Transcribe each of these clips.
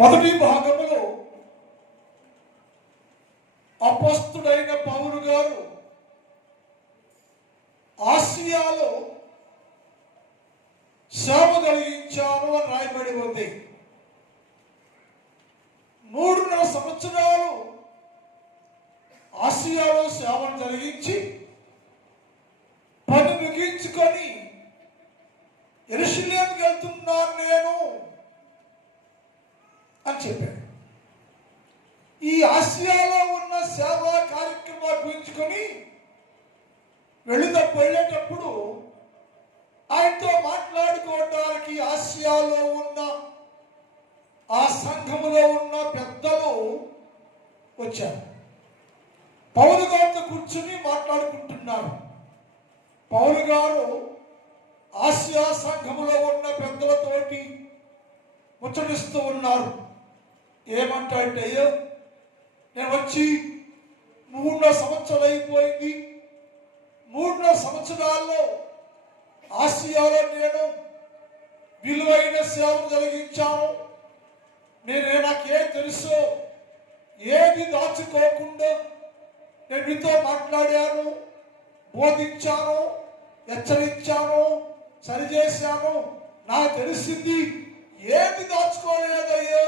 మొదటి భాగంలో అపొస్తలుడైన పౌలు గారు ఆసియాలో సేవ కలిగించారు అని రాయబడి ఉంది. 3.5 సంవత్సరాలు ఆసియాలో సేవను జరిగించి పని ముగించుకొని యెరూషలేముకి వెళ్తున్నాను నేను అని చెప్పాడు. ఈ ఆసియాలో ఉన్న సేవా కార్యక్రమాలు గురించుకొని వెళ్ళేటప్పుడు ఆయనతో మాట్లాడుకోవడానికి ఆసియాలో ఉన్న ఆ సంఘములో ఉన్న పెద్దలు వచ్చారు. పౌలు గారితో కూర్చుని మాట్లాడుకుంటున్నారు. పౌలు గారు ఆసియా సంఘములో ఉన్న పెద్దలతోటి ముచ్చటిస్తూ ఉన్నారు. ఏమంటాడంటే, అయ్యో నేను వచ్చి 3.5 సంవత్సరాలు అయిపోయింది. 3.5 సంవత్సరాల్లో ఆసియాలో నేను విలువైన సేవను జరిగించాను. నాకేం తెలుసో ఏది దాచుకోకుండా నేను మీతో మాట్లాడాను, బోధించాను, హెచ్చరించాను, సరిచేశాను. నాకు తెలిసింది ఏది దాచుకోలేదయ్యా.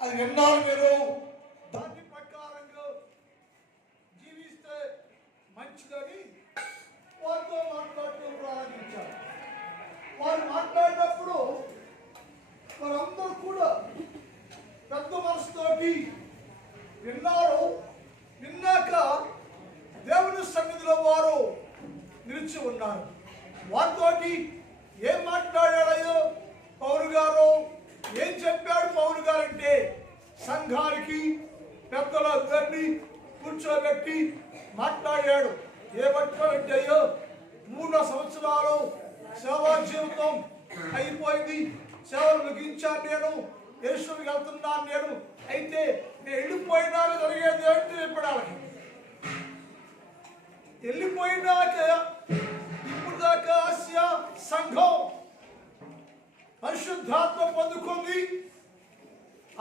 అది విన్నారు మీరు. దాని ప్రకారంగా జీవిస్తే మంచిదని వారితో మాట్లాడుతూ ప్రారంభించారు. వారు మాట్లాడినప్పుడు వారందరూ కూడా పెద్ద మనసుతోటి విన్నారు. విన్నాక దేవుని సన్నిధిలో వారు నిలిచి ఉన్నారు. వారితోటి ఏం మాట్లాడాడయ్యో పౌలు గారు, ఏం చెప్పాడు పౌలు గారు అంటే, సంఘానికి పెద్దలందరినీ కూర్చోబెట్టి మాట్లాడాడు. ఏమంటాడంటే, అయ్యో 3 సంవత్సరాలు సేవా జీవితం అయిపోయింది, సేవలు ముగించాను, నేను యెరూషలేముకి వెళ్తున్నాను. అయితే నేను వెళ్ళిపోయినాక జరిగేది ఏంటి చెప్పాడు వాళ్ళకి. వెళ్ళిపోయినాక ఇప్పుడు దాకా ఆసియా సంఘం పరిశుద్ధాత్మ పొందుకుంది,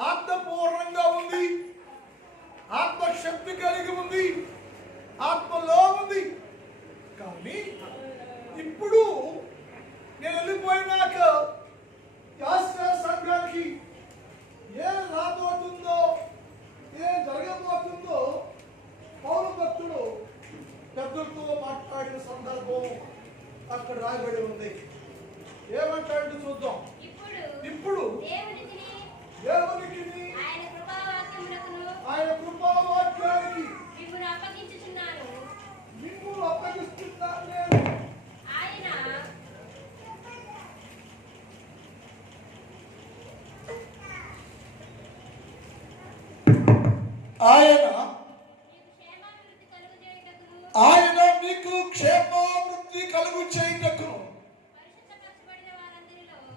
ఆత్మపూర్ణంగా ఉంది, ఆత్మశక్తి కలిగి ఉంది, ఆత్మలో ఉంది. కానీ ఇప్పుడు నేను వెళ్ళిపోయినాక ఆసియా సంఘానికి ఏం రాబోతుందో, ఏం జరగబోతుందో పౌలు భక్తుడు పెద్దలతో మాట్లాడిన సందర్భం అక్కడ రాయబడి ఉంది. ఏమంటాడు చూద్దాం. ఇప్పుడు దేవునికి ఆయన కృపావాక్యానికి మిమ్మును అప్పగిస్తున్నాను నేను. ఆయన మీకు క్షేమాభివృద్ధి కలుగు చేయుటకును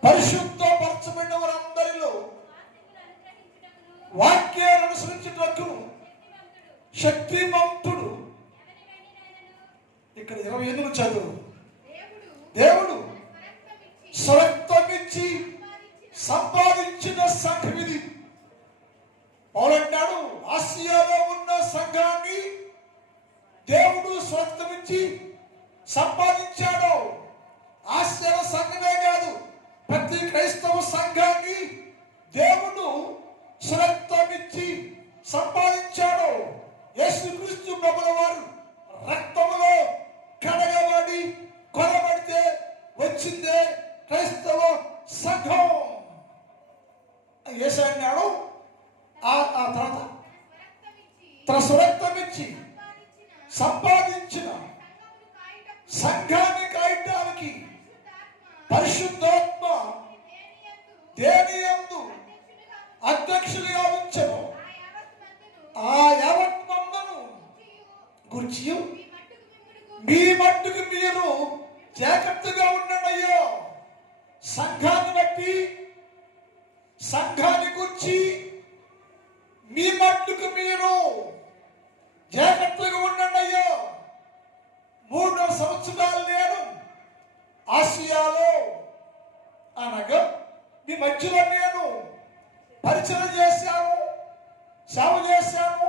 పరిశుద్ధపరచబడిన వారందరిలో వాక్యాన్ని అనుసరించుటకును శక్తిమంతుడు. ఇక్కడ 28 చదువు. దేవుడు స్వరక్తమిచ్చి సంపాదించిన సంఘం ఇది. పౌలు అంటాడు, ఆసియాలో ఉన్న సంఘాన్ని దేవుడు స్వరక్తమిచ్చి సంపాదించాడు. ఆసియాలో సంఘమే కాదు, ప్రతి క్రైస్తవ సంఘాన్ని దేవుడు స్వరక్తమిచ్చి సంపాదించాడు. యేసుక్రీస్తు ప్రభుల వారు రక్తములో కడగబడి కొనబడితే వచ్చిందే క్రైస్తవ సంఘం. యేసు అన్నాడు, ఆ తర్వాత తన స్వరక్తమిచ్చి సంపాదించిన సంఘాన్ని కాయటానికి పరిశుద్ధాత్మ దేని యందు అధ్యక్షులుగా ఉంచెను. ఆ యావత్ మందును గురించి మీ మట్టుకు మీరు జాగ్రత్తగా ఉండండి అయ్యో. సంఘాన్ని బట్టి, సంఘాన్ని గురించి మీ మట్టుకు మీరు జాగ్రత్తగా ఉండండి అయ్యో. 3 సంవత్సరాలు నేను ఆసియాలో అనగా మీ మధ్యలో నేను పరిచయం చేశాను, సేవ చేశాను,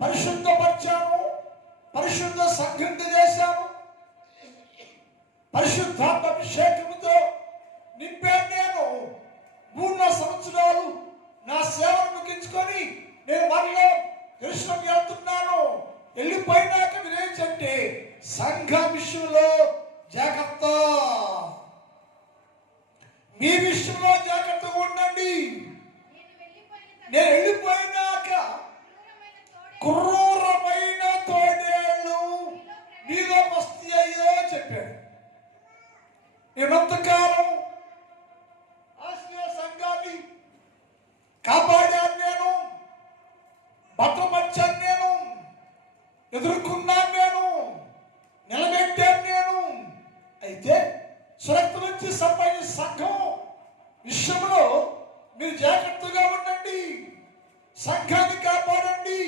పరిశుద్ధపరిచాను, పరిశుద్ధ సంఘంగా చేశాను, పరిశుద్ధాత్మ అభిషేకంతో నింపాను. నేను 3 సంవత్సరాలు నా సేవను ముగించుకొని నేను మరలా దర్శనం వెళ్తున్నాను. వెళ్ళిపోయినాక మీరేంటంటే సంఘ విషయంలో జాగ్రత్త, మీ విషయంలో జాగ్రత్తగా ఉండండి. నేను వెళ్ళిపోయినాక క్రూరమైన తోడేళ్ళు మీలో వస్తాయో చెప్పాడు. నేనంతకాలం ఆసియా సంఘాన్ని కాపాడాను, నేను భద్రపరిచాను, నేను ఎదుర్కొన్నాను, నేను నిలబెట్టాను నేను. అయితే సురక్ష నుంచి సంపాదించిన సంఘం విషయంలో మీరు జాగ్రత్తగా ఉండండి, సంఘాన్ని కాపాడండి,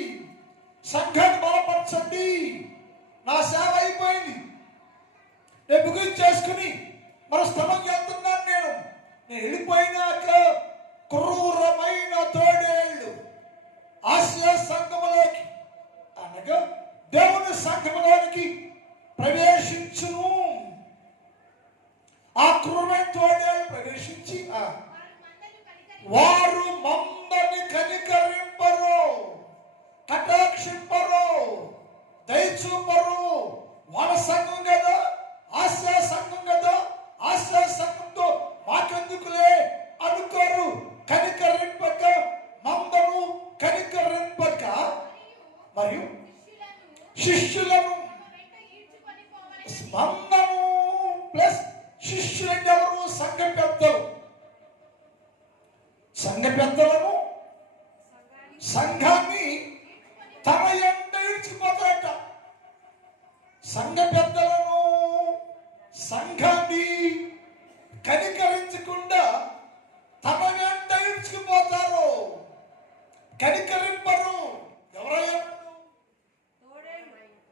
సంఘాన్ని బలపరచండి. నా సేవ అయిపోయింది, నేను ముగించేసుకుని మన స్థలం వెళ్తున్నాను. నేను వెళ్ళిపోయినాక క్రూరమైన తోడేళ్ళు ఆసియా సంఘములోకి అనగా దేవుని సంఘములోనికి ప్రవేశించును. ఆ క్రూరమైన తోడేళ్ళు ప్రవేశించి వారు మమ్మల్ని కనికరింపరు, కటాక్షింపరు, దయచూపరు. వాళ్ళ సంఘం కదా, ఆశా సంఘం కదా, ఆశా సంఘంతో మాకెందుకులే అనుకోరు. కనికరింపక, మందను కనికరింపక మరియు శిష్యులను, మందను ప్లస్ శిష్యులంటే ఎవరు? సంఘ పెద్దలు. సంఘ పెద్దలను, సంఘాన్ని తమ ఎంట ఇడ్చిపోతారట. సంఘ పెద్దలను, సంఘాన్ని కనికరించకుండా తమ వెంట ఇడ్చుకుపోతారు, కనికరింపరు. ఎవరయ్యా?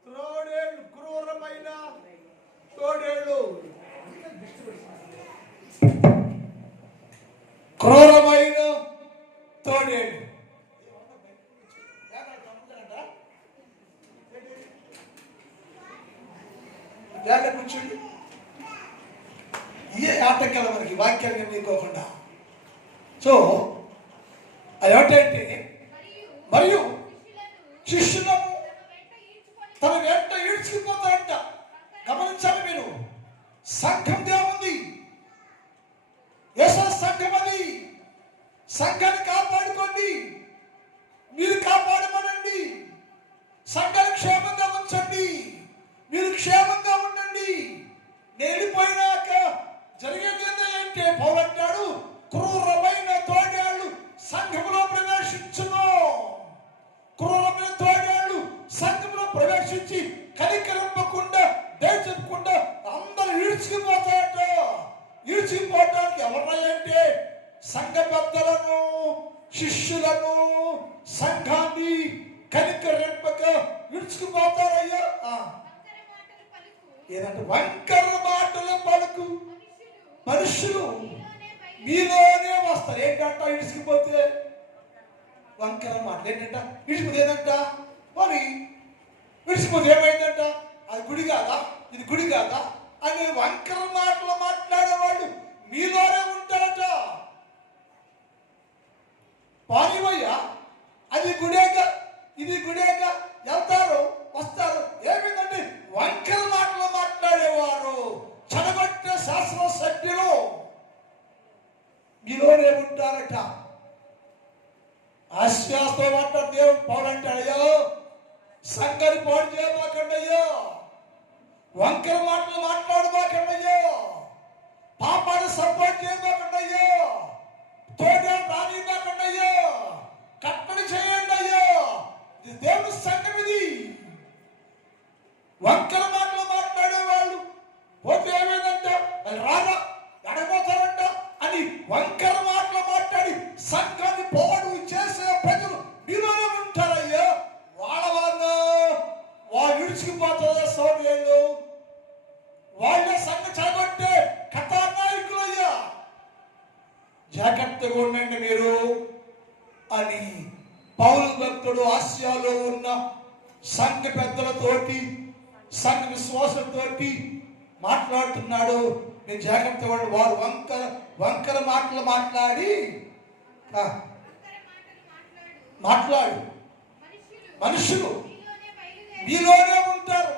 తోడేళ్ళు, క్రూరమైన తోడేళ్ళు, క్రూరమైన తోడేళ్ళు. కూర్చోండి. ఏ ఆటంకాల మనకి వాక్యాన్ని నీకోకుండా. సో అదేంటంటే మరియు శిష్యులను తన వెంట ఈడ్చుకుపోతాడంట. గమనించాలి మీరు, సంఘం దేవుంది, యేసు సంఘం అది. సంఘాన్ని కాపాడుకోండి, మీరు కాపాడమనండి, సంఘాన్ని క్షేమంగా ఉంచండి, మీరు క్షేమంగా ఉండండి. నేను వెళ్ళిపోయినాక జరిగేది ఏంటంటే పౌలు అంటాడు, క్రూరమైన తోడేళ్ళు సంఘములో ప్రవేశించును. క్రూరమైన తోడేళ్ళు సంఘంలో ప్రవేశించి కనికరింపకుండా, దయచెప్పకుండా అందరూ ఈడ్చుకుపోతాయట. ఈడ్చుకుపోవటానికి ఎవరన్నాయంటే సంఘ పెద్దలను, శిష్యులను, సంఘాన్ని కనికరింపక ఈడ్చుకుపోతారయ్యా. ఏదంటే వంకర మాటలు పలుకు మనుషులు మీలోనే వస్తారు. ఏంటంట ఇడిసిపోతే వంకర మాటలు. ఏంటంట ఇడిసిపోతే ఏదంట మరి విడిచిపోతే ఏమైందంట? అది గుడి కాదా, ఇది గుడి కాదా అనే వంకర మాటలు మాట్లాడేవాళ్ళు మీలోనే ఉంటారట. పానివయ్యా, అది గుడేగా, ఇది గుడేగా, వెళ్తారు వస్తారు. ఏమైందంటే వంకర మాటలు మాట్లాడేవారు, చెడగొట్టే శాస్త్ర సభ్యులు మీలోనే ఉంటారట. ఆశ్వాసతో మాట్లాడు దేవుడు. పౌలు అంటాడయ్యో, సంఘాన్ని పాడు చేయబాకండయ్యో, వంకర మాటలు మాట్లాడబాకండయ్యో, పాపాన్ని సపోర్ట్ చేయబాకండయ్యో, తోడేళ్ళు రానివ్వకండయ్యో, కట్టడి చేయండి అయ్యో. ఇది దేవుని సంఘం. ఇది వంకర మాటలు మాట్లాడే వాళ్ళు పోతే ఏమైందంట, వాళ్ళు రాదా ఎడబోతారంట అని వంకర మాటలు మాట్లాడి సంఘాన్ని పోడు చేసే ప్రజలు మీలోనే ఉంటారయ్యా. వాళ్ళు విడిచిపోతారా సోదరులు? వాళ్ళ సంఘ చెడగొట్టే కథానాయకులు అయ్యా. జాగ్రత్తగా ఉండండి మీరు. అని పౌలు భక్తుడు ఆసియాలో ఉన్న సంఘ పెద్దలతోటి సంఘ విశ్వాసులతోటి మాట్లాడుతున్నాడు. మీరు జాగ్రత్త పడండి. వారు వంకర మాటలు మాట్లాడు మనుషులు మీలోనే ఉంటారు.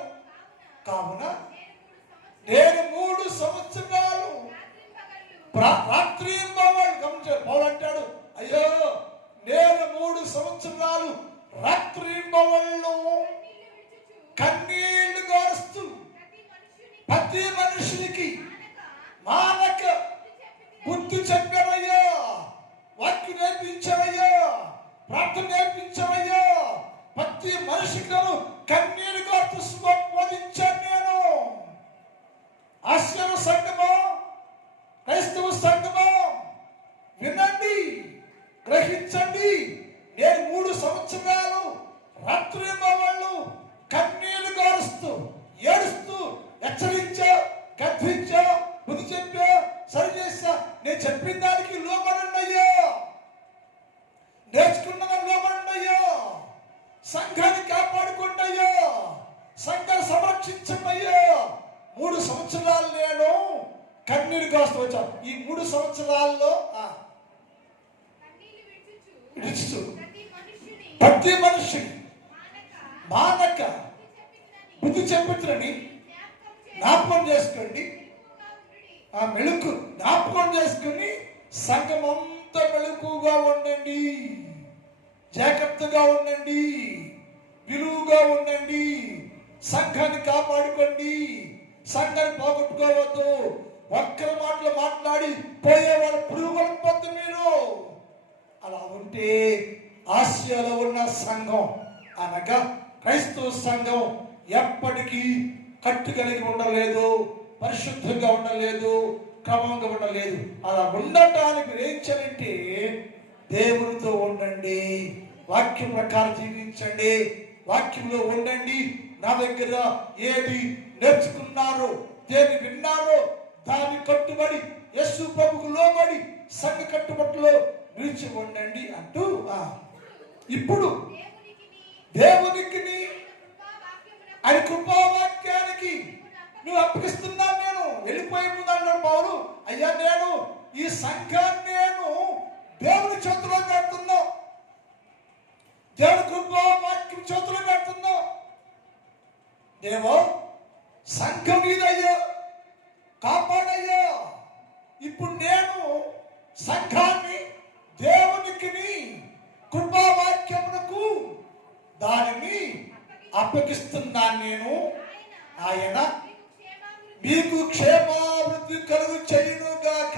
కావున నేను 3 సంవత్సరాలు రాత్రి గమనించారు. పౌలు అంటాడు, అయ్యో నేను 3 సంవత్సరాలు రాత్రి కన్నీళ్లు గారుస్తూ ప్రతి మనుషునికి మానక బుద్ధి చెప్పారయ్యా, వాక్యం నేర్పించారయ్యా, ప్రార్థన నేర్పించారయ్యా. ప్రతి మనిషికి కన్నీళ్లు గారుస్తూ బోధించాను నేను. ఆశ్చర్య సంఘమా, క్రైస్తవ సంఘమా, వినండి, గ్రహించండి. నేను 3 సంవత్సరాలు రాత్రి వాళ్ళు కన్నీళ్లు గారుస్తూ ఏడుస్తూ హెచ్చరించా, గద్దించా, బుద్ధి చెప్పా, సరి చేస్తా. నేను చెప్పిన దానికి లోబడండియ్యా, నేర్చుకున్నదని లోబడండియ్యా, సంఘాన్ని కాపాడుకోండియ్యా, సంఘాన్ని సంరక్షించండియ్యా. 3 సంవత్సరాలు నేను కన్నీరు కాస్తూ వచ్చాను. ఈ 3 సంవత్సరాల్లో ప్రతి మనిషిని మానక బుద్ధి చెప్పుతుని జ్ఞాపకం చేసుకోండి. ఆ మెళుకు జ్ఞాపకం చేసుకుని సంఘమంతా మెళుకుగా ఉండండి, జాగ్రత్తగా ఉండండి, విలువగా ఉండండి, సంఘాన్ని కాపాడుకోండి, సంఘాన్ని పోగొట్టుకోవద్దు. ఒక్కరి మాటలు మాట్లాడి పోయేవాళ్ళు పురుగులు పొద్దు మీరు. అలా ఉంటే ఆసియాలో ఉన్న సంఘం అనగా క్రైస్తవ సంఘం ఎప్పటికీ కట్టు కలిగి ఉండలేదు, పరిశుద్ధంగా ఉండలేదు, క్రమంగా ఉండలేదు. అలా ఉండటానికి మీరు ఏం చేయాలంటే దేవునితో ఉండండి, వాక్యం ప్రకారం జీవించండి, వాక్యంలో ఉండండి. నా దగ్గర ఏది నేర్చుకున్నారో, దేని విన్నారో దాన్ని కట్టుబడి యేసు ప్రభువుకు లోబడి సంఘ కట్టుబడిలో నిలిచి ఉండండి అంటూ ఇప్పుడు దేవునికి ఆయన కృపావాక్యానికి నువ్వు అప్పగిస్తున్నాను. నేను వెళ్ళిపోయే ముందు అన్నాడు పౌలు, అయ్యా నేను ఈ సంఘాన్ని నేను దేవుని చేతిలో పెడుతున్నా, దేవుని కృపావాక్యం చేతిలో పెడుతున్నా. దేవో సంఘం మీదయ్యా, కాపాడయ్యా. ఇప్పుడు నేను సంఘాన్ని దేవునికి కృపావాక్యమునకు దానిని అప్పగిస్తున్నాను నేను. ఆయన మీకు క్షేమాభివృద్ధి కలుగు చేయునుగాక,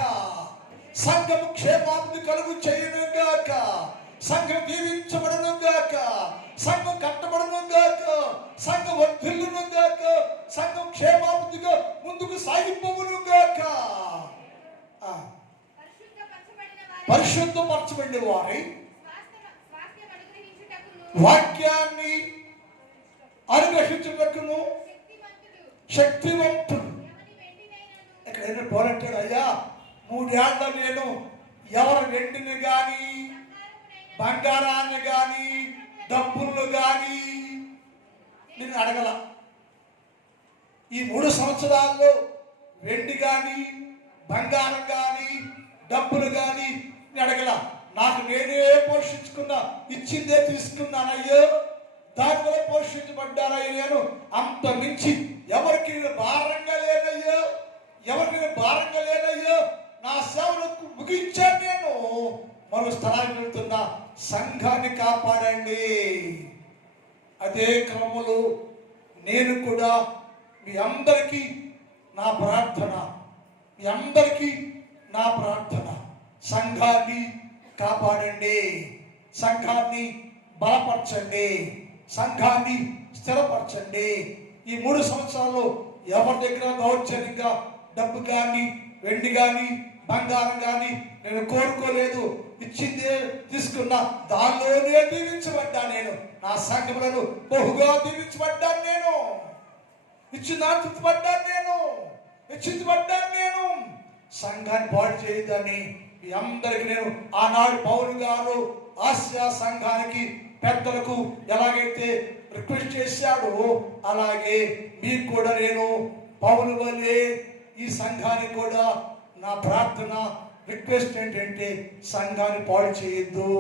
సంఘము క్షేమాభివృద్ధి కలుగు చేయునుగాక, సంఘం దీవించబడునుగాక, సంఘం కట్టబడునుగాక, సంఘం వర్ధిల్లునుగాక, సంఘం క్షేమాభివృద్ధిగా ముందుకు సాగిపోవునుగాక. పరిశుద్ధపరచబడిన వారి వాక్యాన్ని అనుగ్రహించుటకును శక్తివంతుడు. ఎక్కడైనా పోరాటాడు, అయ్యా 3 ఏళ్ళ నేను ఎవరు వెండిని కానీ బంగారాన్ని కానీ డబ్బులు కానీ నేను అడగల. ఈ 3 సంవత్సరాల్లో వెండి కానీ బంగారం కానీ డబ్బులు కానీ నేను అడగల. నాకు నేనే పోషించుకున్నా, ఇచ్చిందే తీసుకున్నానయ్యో, దానివల్ల పోషించబడ్డానయ్యో. నేను అంత మించి ఎవరికి నేను భారంగా లేనయ్యో, ఎవరికి నేను భారంగా లేనయ్యో. నా సేవలకు ముగించాను. నేను మరో స్థలానికి వెళ్తున్నా. సంఘాన్ని కాపాడండి. అదే క్రమంలో నేను కూడా మీ అందరికీ నా ప్రార్థన, మీ అందరికీ నా ప్రార్థన, సంఘాన్ని కాపాడండి, సంఘాన్ని బలపరచండి, సంఘాన్ని స్థిరపరచండి. ఈ 3 సంవత్సరాల్లో ఎవరి దగ్గర దౌర్జన్యంగా డబ్బు కానీ వెండి కానీ బంగారం కానీ నేను కోరుకోలేదు. ఇచ్చిందే తీసుకున్నా, దానిలోనే దీవించబడ్డా. నేను నా సంఘములను బహుగా దీవించబడ్డాను. నేను ఇచ్చిన తృప్తిపడ్డాను. నేను హెచ్చించబడ్డాను. నేను సంఘాన్ని పాడు చేయదని మీ అందరికి నేను ఆనాడు పౌలు గారు ఆసియా సంఘానికి పెద్దలకు ఎలాగైతే రిక్వెస్ట్ చేశాడో అలాగే మీకు కూడా నేను పౌలు వల్లే ఈ సంఘానికి కూడా నా ప్రార్థన రిక్వెస్ట్ ఏంటంటే సంఘాన్ని పాడు చేయొద్దు,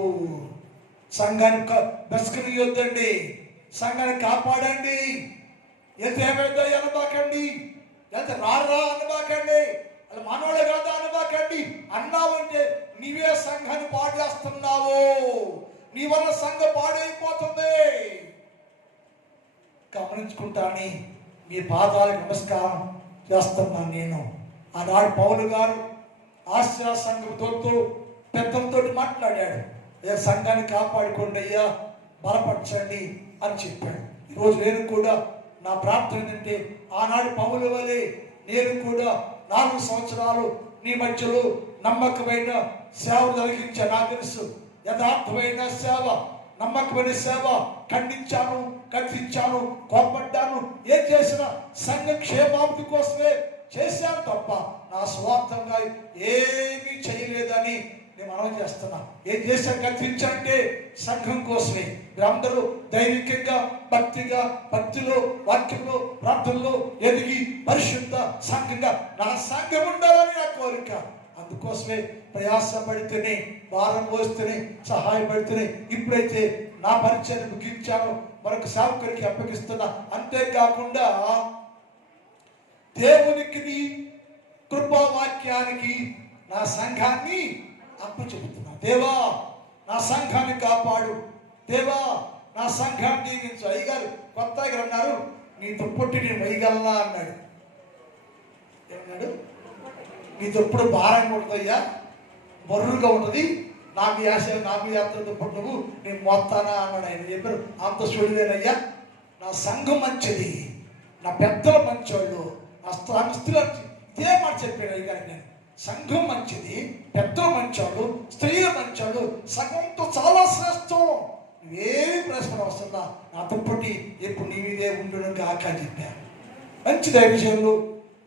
సంఘాన్ని బస్కనియొద్దండి, సంఘాన్ని కాపాడండి. ఎంత ఏమైందో అనబాకండి, ఎంత రారా అనబాకండి, అలా మనోడే కాదా అనబాకండి. అన్నావంటే నీవే సంఘాన్ని పాడు చేస్తున్నావు, నీ వల్ల సంఘం పాడైపోతుంది. గమనించుకుంటాని మీ పాదాలకు నమస్కారం చేస్తున్నాను నేను. ఆనాడు పౌలు గారు ఆసియా సంఘంతో పెద్దలతో మాట్లాడాడు. అయ్యా సంఘాన్ని కాపాడుకోండి అయ్యా, బలపరచండి అని చెప్పాడు. ఈరోజు నేను కూడా నా ప్రార్థన ఏంటంటే ఆనాడు పౌలు వలె నేను కూడా 4 సంవత్సరాలు నీ మధ్యలో నమ్మకమైన సేవ కలిగించా. నాకు తెలుసు యథార్థమైన సేవ, నమ్మకమైన సేవ, ఖండించాను, కథించాను, కోపడ్డాను, ఏం చేసినా సంఘ క్షేమాభివృద్ధి కోసమే చేశాను తప్ప నా స్వార్థంగా ఏమీ చేయలేదని నేను మనవి చేస్తున్నా. ఏం చేశాను కథించంటే సంఘం కోసమే. మీరందరూ దైవికంగా భక్తిలో వాక్యంలో ప్రార్థనలో ఎదిగి పరిశుద్ధ సంఘంగా నా సంఘం ఉండాలని నా కోరిక. అందుకోసమే ప్రయాసపడితేనే, భారం పోస్తేనే, సహాయపడితేనే ఇప్పుడైతే నా పరిచయాన్ని ముగించాను, మరొక సేవకుడికి అప్పగిస్తున్నా. అంతేకాకుండా దేవునికి కృపావాక్యానికి నా సంఘాన్ని అప్పచెబుతున్నా. దేవా నా సంఘాన్ని కాపాడు, దేవా నా సంఘాన్ని దీవించు. అయ్యగారు కొత్తగా అన్నారు, నీ దుప్పటి నేను వేయగలనా అన్నాడు. ఏమన్నాడు? నీ దుప్పుడు భారంగా ఉంటుందయ్యా, బరువుగా ఉంటుంది, నా మీ ఆశ నా మీ యాత్ర దుప్పటి నువ్వు నేను మోస్తానా అన్నాడు. ఆయన చెప్పారు, అంత చూడలేనయ్యా, నా సంఘం మంచిది, నా పెద్దలు మంచోళ్ళు, నా స్త్రీలు ఇదే మాట చెప్పాడు అయ్యగారు. నేను సంఘం మంచిది, పెద్దలు మంచోళ్ళు, స్త్రీలు మంచోళ్ళు, సంఘంతో చాలా శ్రేష్టం, నువ్వేమి ప్రశ్న వస్తుందా, నా దుప్పటి ఎప్పుడు నీ మీదే ఉండడం కాక అని చెప్పాను. మంచి దైవజనులు,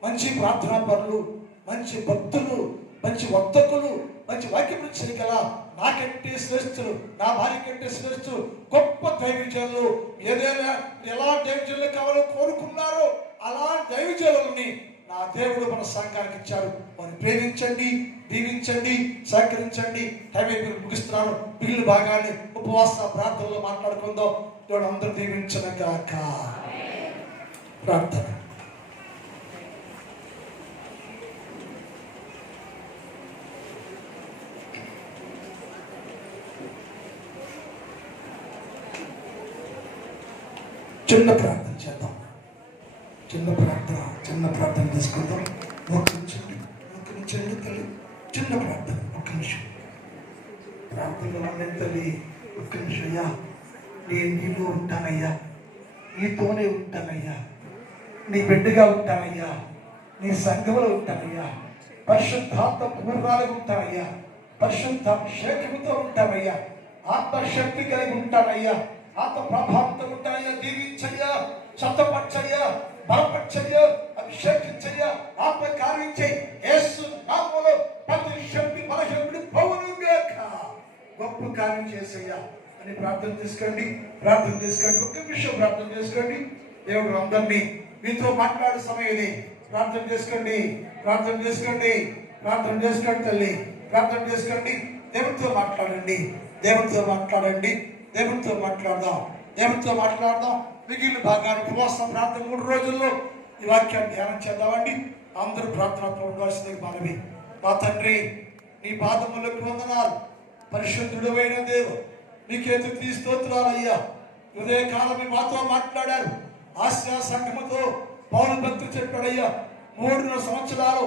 మంచి ప్రార్థనా పరులు, మంచి భక్తులు, మంచి వర్తకులు, మంచి వాక్యం చేయగల నాకంటే శ్రేష్ఠులు, నా భార్య కంటే శ్రేష్ఠులు, గొప్ప దైవజనులు, ఏదైనా ఎలా దైవజనులు కావాలో కోరుకున్నారో అలా దైవజనులని నా దేవుడు మన సంఘానికి ఇచ్చారు. వారిని ప్రేమించండి, దీవించండి, సహకరించండి. టైం ముగిస్తున్నాను. మిగిలిన భాగాన్ని ఉపవాస ప్రార్థనలో మాట్లాడుకుందాం. దేవుడు అందరూ దీవించను గాక. ప్రార్థన. చిన్న ప్రార్థన చేద్దాం. చిన్న ప్రార్థన చేసుకుందాం. మోకరించండి తల్లి. చిన్న ప్రార్థన, ఒక్క నిమిషం ప్రార్థనలో తల్లి. ఒక్క నిమిషం అయ్యా, నేను నీలో ఉంటానయ్యా, నీతోనే ఉంటానయ్యా, నీ బిడ్డగా ఉంటానయ్యా, నీ సంఘంలో ఉంటానయ్యా, పరిశుద్ధాత్మ పూర్వాలుగా ఉంటానయ్యా, పరిశుద్ధ అభిషేకంతో ఉంటానయ్యా, ఆత్మశక్తి కలిగి ఉంటానయ్యా, ఆత్మ ప్రభావంతో ఉంటానయ్యా. దీవించయ్యా, చత్తపచ్చయ్యా, బలపచ్చయ్యా, అభిషేకించయ్యా, ఆత్మ కార్యం చేయి. యేసు నామములో ప్రతి శక్తి బలశక్తుడు పౌను గాక, గొప్ప కార్యం చేసయ్యా అని ప్రార్థన చేసుకోండి. ఒక్క విషయం ప్రార్థన చేసుకోండి. దేవుడు అందరినీ మీతో మాట్లాడే సమయం ఇది. ప్రార్థన చేసుకోండి తల్లి. ప్రార్థన చేసుకోండి. దేవుడితో మాట్లాడదాం. మిగిలిన భాగాన్ని ఉపవాసం ప్రార్థన 3 రోజుల్లో ఈ వాక్యాన్ని ధ్యానం చేద్దామండి. అందరూ ప్రార్థనతో ఉండాల్సింది మనవి. మా తండ్రి, నీ పాదములకు వందనాలు. పరిశుద్ధుడైన దేవుడు, నీకేతు స్తోత్రాలయ్యా. ఉదయకాలం మాతో మాట్లాడారు. ఆసియా సంఘముతో పౌలు భక్తులు చెప్పాడయ్యా, 3 సంవత్సరాలు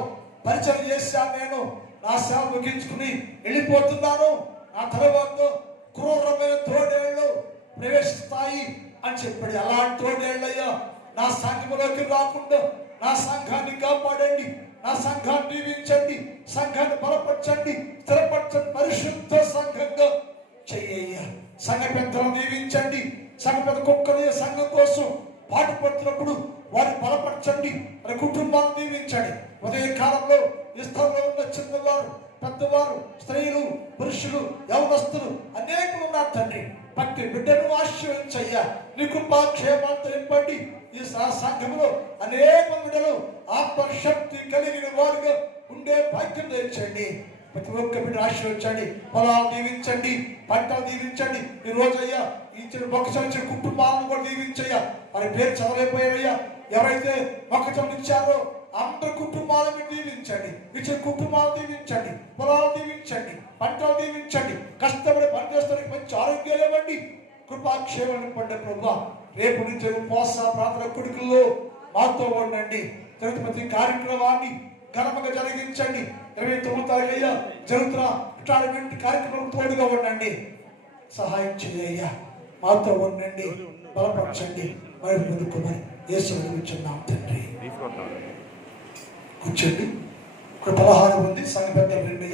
పరిచయం చేశాను, నేను నా సేవ ముగించుకుని వెళ్ళిపోతున్నాను, నా తర్వాత క్రూరమైన తోడేళ్ళు ప్రవేశిస్తాయి అని చెప్పాడు. అలాంటి తోడేళ్ళయ్యా నా సంఘములోకి రాకుండా నా సంఘాన్ని కాపాడండి, నా సంఘాన్ని దీవించండి, సంఘాన్ని బలపరచండి, స్థిరపరచండి, పరిశుద్ధ సంఘంగా చెయ్యయ్యా. సంఘ పెద్దలను దీవించండి. సంఘ పెద్ద కుక్కలు సంఘం కోసం పాటుపడుతున్నప్పుడు వారిని బలపరచండి, వారి కుటుంబాన్ని దీవించండి. ఉదయ కాలంలో ఈ స్థలంలో ఉన్న చిన్నవారు, పెద్దవారు, మనుషులు యవనస్తులు అనేకులు ఉన్నారు తండ్రి. ప్రతి బిడ్డను ఆశీర్వదించయ్యా. నీ కృపాక్షేమాలతో నింపండి. ఈ సంఘంలో అనేక బిడ్డలు ఆత్మశక్తి కలిగిన వారుగా ఉండే భాగ్యం తెచ్చండి. ప్రతి ఒక్క బిడ్డ ఆశీర్వదించండి. పొలాలు దీవించండి, పంటలు దీవించండి. ఈ రోజు అయ్యా ఇచ్చిన మొక్కజొన్న కుటుంబాలను కూడా దీవించయ్యా. వారి పేరు చదవలేకపోయావయ్యా. ఎవరైతే మొక్కజొన్న ఇచ్చారో అందరి కుటుంబాలను దీవించండి. ఇచ్చిన కుటుంబాలు దీవించండి, పొలాలు దీవించండి, పంటలు దీవించండి. కష్టపడి పనిచేస్తానికి మంచి ఆరోగ్యాలు ఇవ్వండి. కృపాక్షేమాన్ని పండే ప్రభు రేపు నుంచి ఉపవాస ప్రార్థన కొడుకుల్లో మాతో ఉండండి. జరుగుతున్న ప్రతి కార్యక్రమాన్ని ఘనంగా జరిగించండి. 29 తారీఖు జరుగుతున్న రిటైర్మెంట్ కార్యక్రమం తోడుగా ఉండండి. సహాయం చేయ్యా. మాతో ఉండండి, బలపరచండి. మరి ముందుకోమని యేసు అడుగుచున్నాం తండ్రి. కూర్చోండి. ఇక్కడ 16 ఉంది. సంఘ పెద్దలు 2